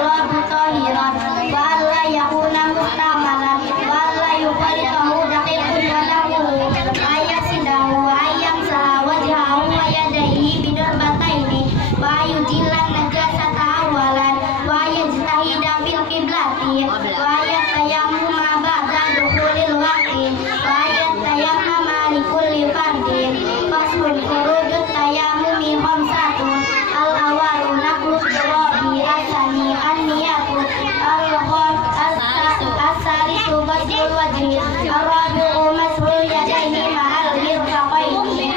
turabu tahiran wa alla yakuna mustamalan wa alla yuqalitahu daqiqun wa lahu ayasidahu ayam saha wajhahu wa yadayhi bidarbataini wa yujilan najasata awalan wa yajtahida fil qiblati wa yatayammuma ba'da dukhulil waqti wa yatayammama likulli fardin faslun furudut tayammumi khamsatun al-awalu naqlut turabi asani an-niyatu al-salisu ghusl wajhi ar-rabi'u mas'ul yadayni ma'al mirfaqaini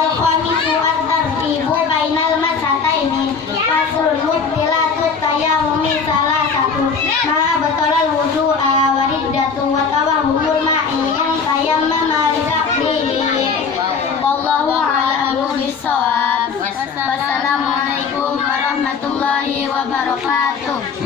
al-khamisu at-tartibu bainal masataini faslun mubtilatu tayammumi salasatu ma batalal wudu'a wa riddatu wa tawahhumul ma'i yang tayammama li taqdihi wallahu a'lamu bis-shawab. Wassalamualaikum warahmatullahi wabarakatuh.